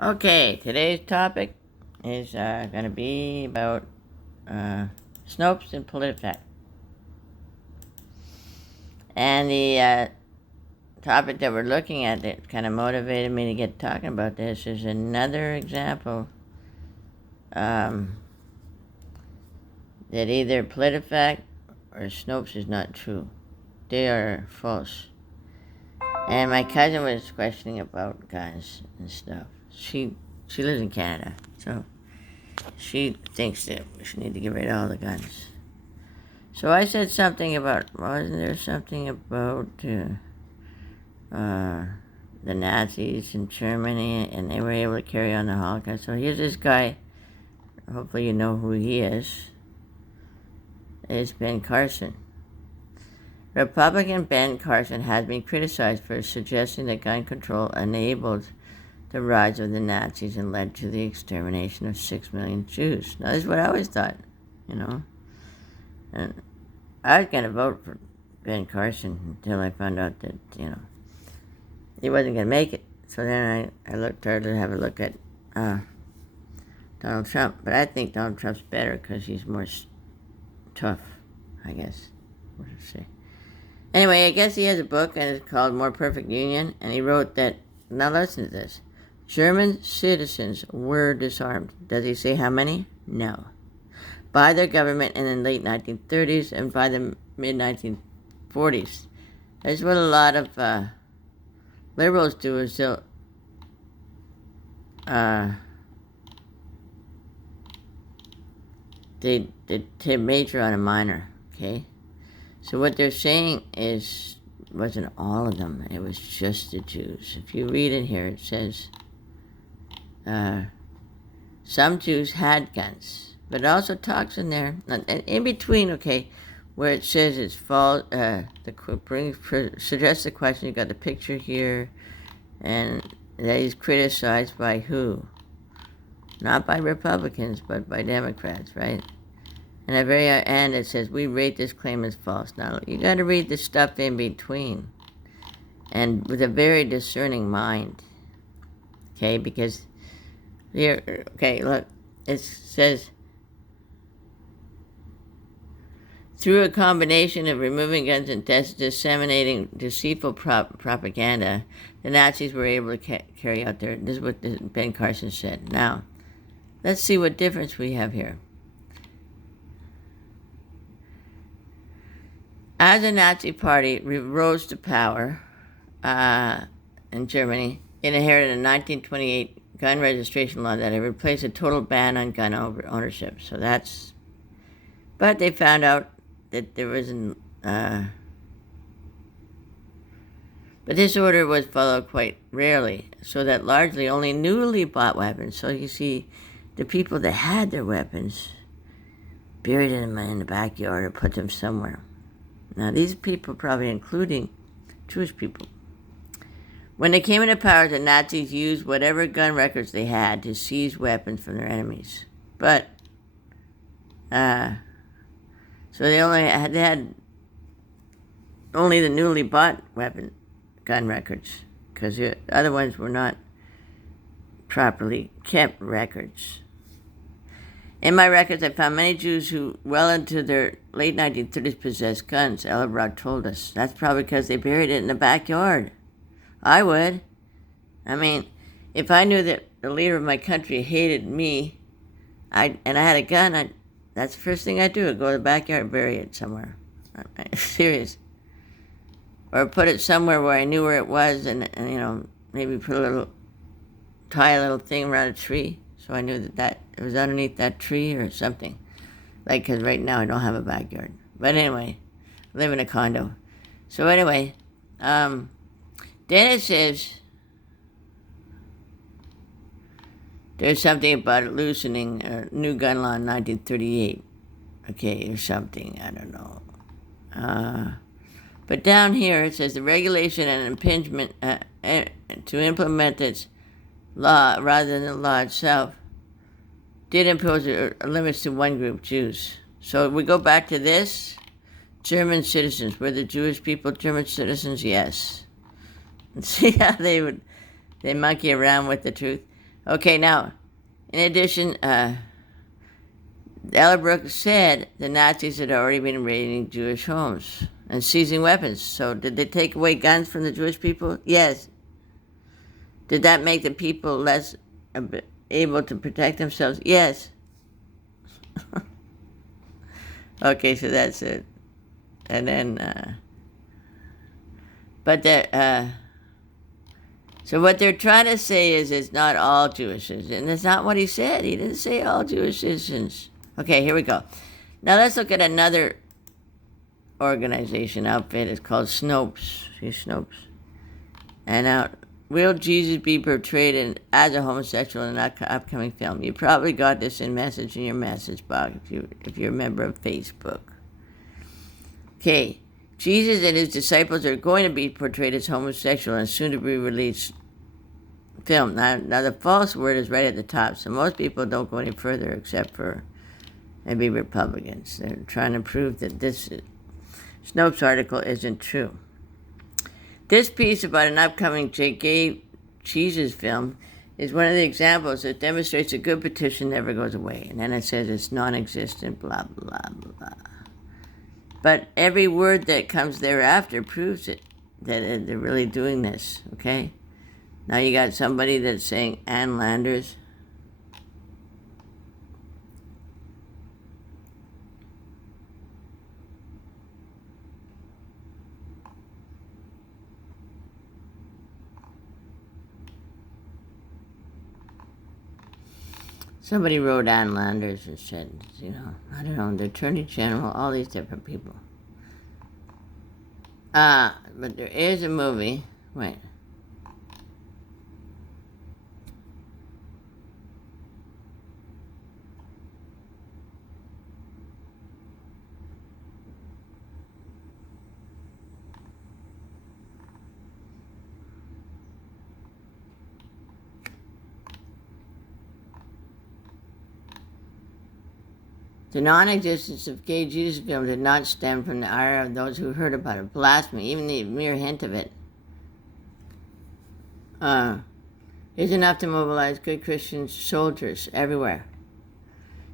Okay, today's topic is going to be about Snopes and Politi-fact. And the topic that we're looking at that kind of motivated me to get talking about this is another example that either Politi-fact or Snopes is not true. They are false. And my cousin was questioning about guns and stuff. She lives in Canada, so she thinks that we should need to get rid of all the guns. So I said something about, wasn't there something about the Nazis in Germany, and they were able to carry on the Holocaust. So here's this guy, hopefully you know who he is. It's Ben Carson. Republican Ben Carson has been criticized for suggesting that gun control enabled the rise of the Nazis and led to the extermination of 6 million Jews. Now, this is what I always thought, you know. And I was going to vote for Ben Carson until I found out that, you know, he wasn't going to make it. So then I started to have a look at Donald Trump. But I think Donald Trump's better because he's more tough, I guess. What should I say? Anyway, I guess he has a book, and it's called More Perfect Union. And he wrote that, now listen to this, German citizens were disarmed. Does he say how many? No. By their government in the late 1930s and by the mid-1940s. That's what a lot of liberals do, is they major on a minor, okay? So what they're saying is, it wasn't all of them, it was just the Jews. If you read in here, it says, some Jews had guns, but it also talks in there, and in between, okay, where it says it's false, suggests the question, you got the picture here, and that he's criticized by who? Not by Republicans, but by Democrats, right? And at the very end, it says, we rate this claim as false. Now, you got to read the stuff in between, and with a very discerning mind, okay? Because here, okay, look, it says, through a combination of removing guns and disseminating deceitful propaganda, the Nazis were able to carry out their, this is what Ben Carson said. Now, let's see what difference we have here. As the Nazi Party rose to power in Germany, it inherited a 1928 gun registration law that had replaced a total ban on gun ownership. So that's, but they found out that there wasn't, but this order was followed quite rarely, so that largely only newly bought weapons. So you see, the people that had their weapons buried them in the backyard or put them somewhere. Now, these people probably including Jewish people. When they came into power, the Nazis used whatever gun records they had to seize weapons from their enemies. But, so they had only the newly bought gun records, because the other ones were not properly kept records. In my records, I found many Jews who, well into their late 1930s, possessed guns, Ellebrod told us. That's probably because they buried it in the backyard. I would. I mean, if I knew that the leader of my country hated me, and I had a gun, that's the first thing I'd do. I'd go to the backyard and bury it somewhere. I'm serious. Or put it somewhere where I knew where it was, and you know, maybe tie a little thing around a tree, so I knew that it was underneath that tree or something. Like, because right now I don't have a backyard. But anyway, I live in a condo. So anyway, then it says there's something about it loosening a new gun law in 1938. Okay, or something, I don't know. But down here it says the regulation and impingement to implement its law rather than the law itself did impose limits to one group, Jews. So we go back to this. German citizens. Were the Jewish people German citizens? Yes. And see how they monkey around with the truth. Okay, now, in addition, Ellerbrook said the Nazis had already been raiding Jewish homes and seizing weapons. So did they take away guns from the Jewish people? Yes. Did that make the people less able to protect themselves? Yes. Okay, so that's it. And then, so what they're trying to say is it's not all Jewish citizens. And that's not what he said. He didn't say all Jewish citizens. Okay, here we go. Now let's look at another organization outfit. It's called Snopes. See Snopes? And now, will Jesus be portrayed as a homosexual in an upcoming film? You probably got this in your message box if you're a member of Facebook. Okay, Jesus and his disciples are going to be portrayed as homosexual in a soon-to-be-released film. Now, the false word is right at the top, so most people don't go any further except for maybe Republicans. They're trying to prove that this Snopes article isn't true. This piece about an upcoming gay Jesus film is one of the examples that demonstrates a good petition never goes away. And then it says it's non-existent, blah, blah, blah. But every word that comes thereafter proves it, that they're really doing this, okay? Now you got somebody that's saying Ann Landers. Somebody wrote Ann Landers and said, I don't know, the Attorney General, all these different people. But there is a movie, wait. The non-existence of gay Jesus film did not stem from the ire of those who heard about it. Blasphemy, even the mere hint of it, is enough to mobilize good Christian soldiers everywhere.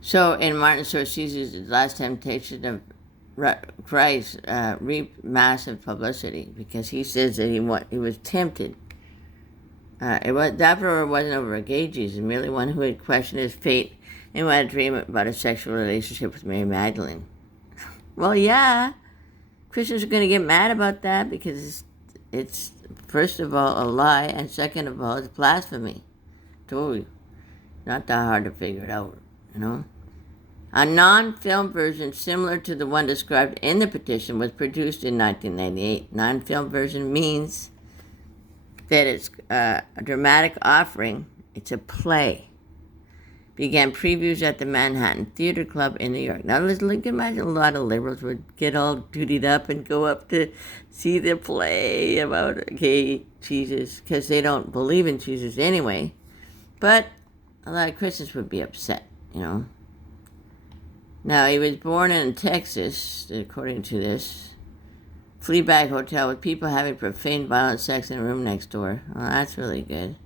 So, in Martin Scorsese's Last Temptation of Christ, reaped massive publicity because he says that he was tempted. That uproar wasn't over a gay Jesus, merely one who had questioned his fate and had a dream about a sexual relationship with Mary Magdalene. Well, yeah, Christians are going to get mad about that because it's first of all a lie, and second of all, it's blasphemy. Told you, not that hard to figure it out, A non-film version similar to the one described in the petition was produced in 1998. Non-film version means that it's a dramatic offering. It's a play. Began previews at the Manhattan Theater Club in New York. Now, imagine a lot of liberals would get all dutied up and go up to see the play about gay Jesus, because they don't believe in Jesus anyway. But a lot of Christians would be upset, Now, he was born in Texas, according to this Fleabag hotel with people having profane, violent sex in a room next door. Well, that's really good.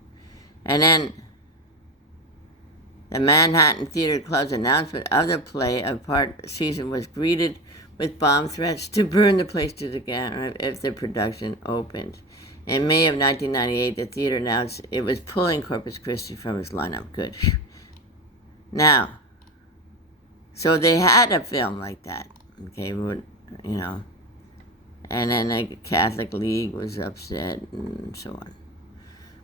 And then the Manhattan Theater Club's announcement of the play of part season was greeted with bomb threats to burn the place to the ground if the production opened. In May of 1998, the theater announced it was pulling Corpus Christi from its lineup. Good. Now, so they had a film like that, okay, and then the Catholic League was upset and so on.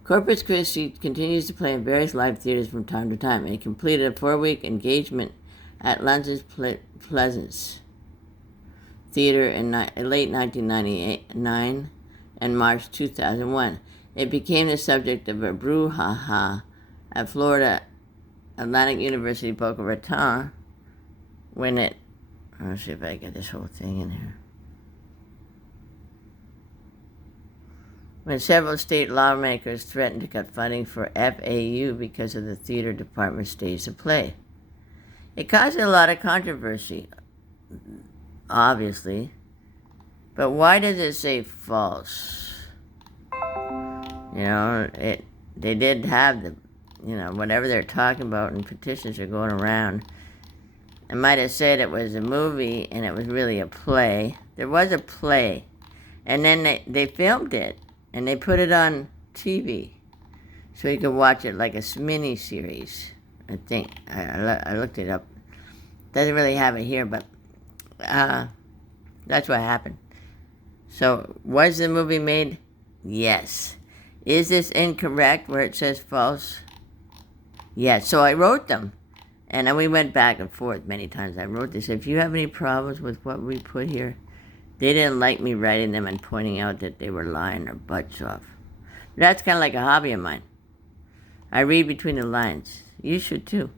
Corpus Christi continues to play in various live theaters from time to time. It completed a 4-week engagement at London's Pleasance Theater in late 1999 and March 2001. It became the subject of a brouhaha at Florida Atlantic University Boca Raton when let's see if I get this whole thing in here. When several state lawmakers threatened to cut funding for FAU because of the theater department staged the play. It caused a lot of controversy, obviously, but why does it say false? They did have whatever they're talking about and petitions are going around. I might have said it was a movie and it was really a play. There was a play. And then they filmed it and they put it on TV. So you could watch it like a mini series, I think. I looked it up. Doesn't really have it here, but that's what happened. So, was the movie made? Yes. Is this incorrect where it says false? Yes. So I wrote them. And then we went back and forth many times. I wrote this. If you have any problems with what we put here, they didn't like me writing them and pointing out that they were lying their butts off. That's kind of like a hobby of mine. I read between the lines. You should too.